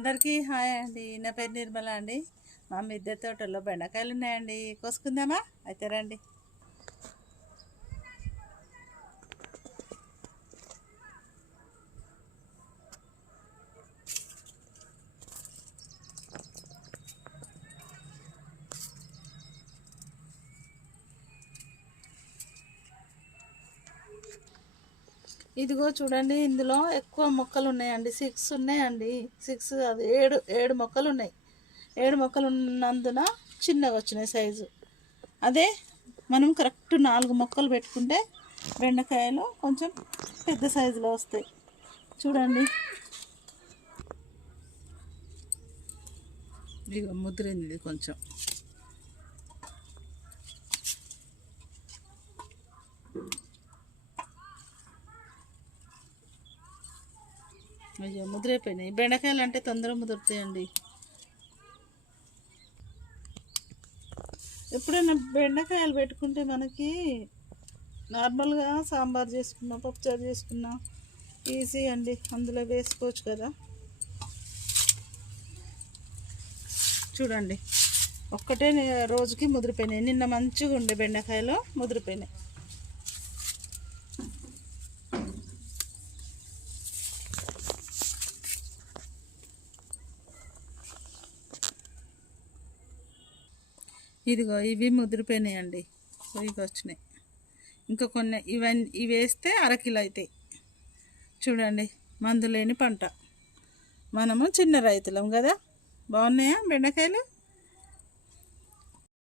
అందరికీ హాయ్ అండి. నా పేరు నిర్మల అండి. మా మిద్దె తోటలో బెండకాయలు ఉన్నాయండి. కోసుకుందామా? అయితే రండి. ఇదిగో చూడండి, ఇందులో ఎక్కువ మొక్కలు ఉన్నాయండి. 6 ఉన్నాయండి. 6 అది 7 మొక్కలు ఉన్నాయి. 7 మొక్కలు ఉన్నందున చిన్నగా వచ్చినాయి సైజు. అదే మనం కరెక్ట్ 4 మొక్కలు పెట్టుకుంటే బెండకాయలు కొంచెం పెద్ద సైజులో వస్తాయి. చూడండి, ఇక ముదిరింది కొంచెం. అయ్యో, ముదిరైపోయినాయి. బెండకాయలు అంటే తొందరగా ముదురుతాయండి. ఎప్పుడైనా బెండకాయలు పెట్టుకుంటే మనకి నార్మల్గా సాంబార్ చేసుకున్నా, పప్పుచారు చేసుకున్నా ఈజీ అండి. అందులో వేసుకోవచ్చు కదా. చూడండి, ఒక్కటే రోజుకి ముదిరిపోయినాయి. నిన్న మంచిగా ఉండే బెండకాయలు ముదిరిపోయినాయి. ఇదిగో ఇవి ముదిరిపోయినాయండి. ఇవి వచ్చినాయి. ఇంకా కొన్ని ఇవి వేస్తే అరకిలో అవుతాయి. చూడండి, మందు లేని పంట. మనము చిన్న రైతులం కదా. బాగున్నాయా బెండకాయలు?